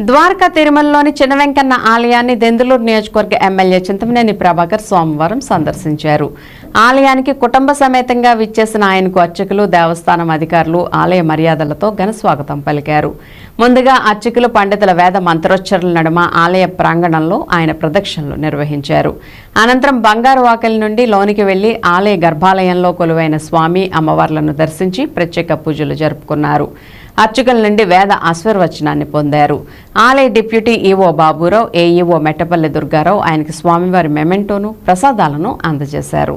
ద్వారకా తిరుమలలోని చిన్న వెంకన్న ఆలయాన్ని దెందులూరు నియోజకవర్గ ఎమ్మెల్యే చింతమనేని ప్రభాకర్ సోమవారం సందర్శించారు. ఆలయానికి కుటుంబ సమేతంగా విచ్చేసిన ఆయనకు అర్చకులు దేవస్థానం అధికారులు ఆలయ మర్యాదలతో ఘన స్వాగతం పలికారు. ముందుగా అర్చకులు పండితుల వేద మంత్రోచ్చరణల నడుమ ఆలయ ప్రాంగణంలో ఆయన ప్రదక్షిణలు నిర్వహించారు. అనంతరం బంగారు వాకలి నుండి లోనికి వెళ్ళి ఆలయ గర్భాలయంలో కొలువైన స్వామి అమ్మవార్లను దర్శించి ప్రత్యేక పూజలు జరుపుకున్నారు. అర్చకుల నుండి వేద ఆశీర్వచనాన్ని పొందారు. ఆలయ deputy EO Baburao AEO Mettapalli Durgarao ఆయనకి స్వామివారి మెమెంటోను ప్రసాదాలను అందజేశారు.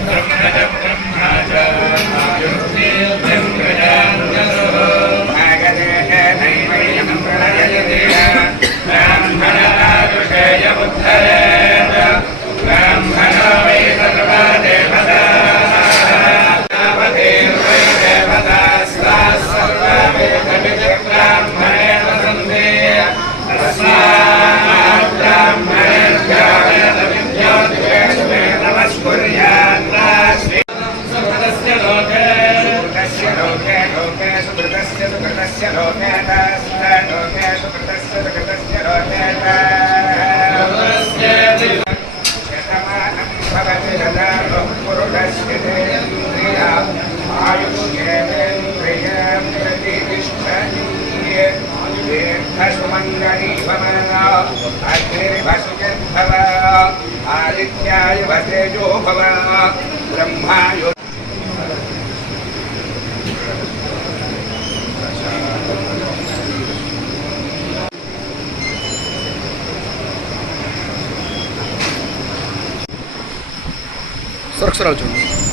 कृतस्य सुकृतस्य लोकेतस्य ब्रह्मा सुरक्षा रहा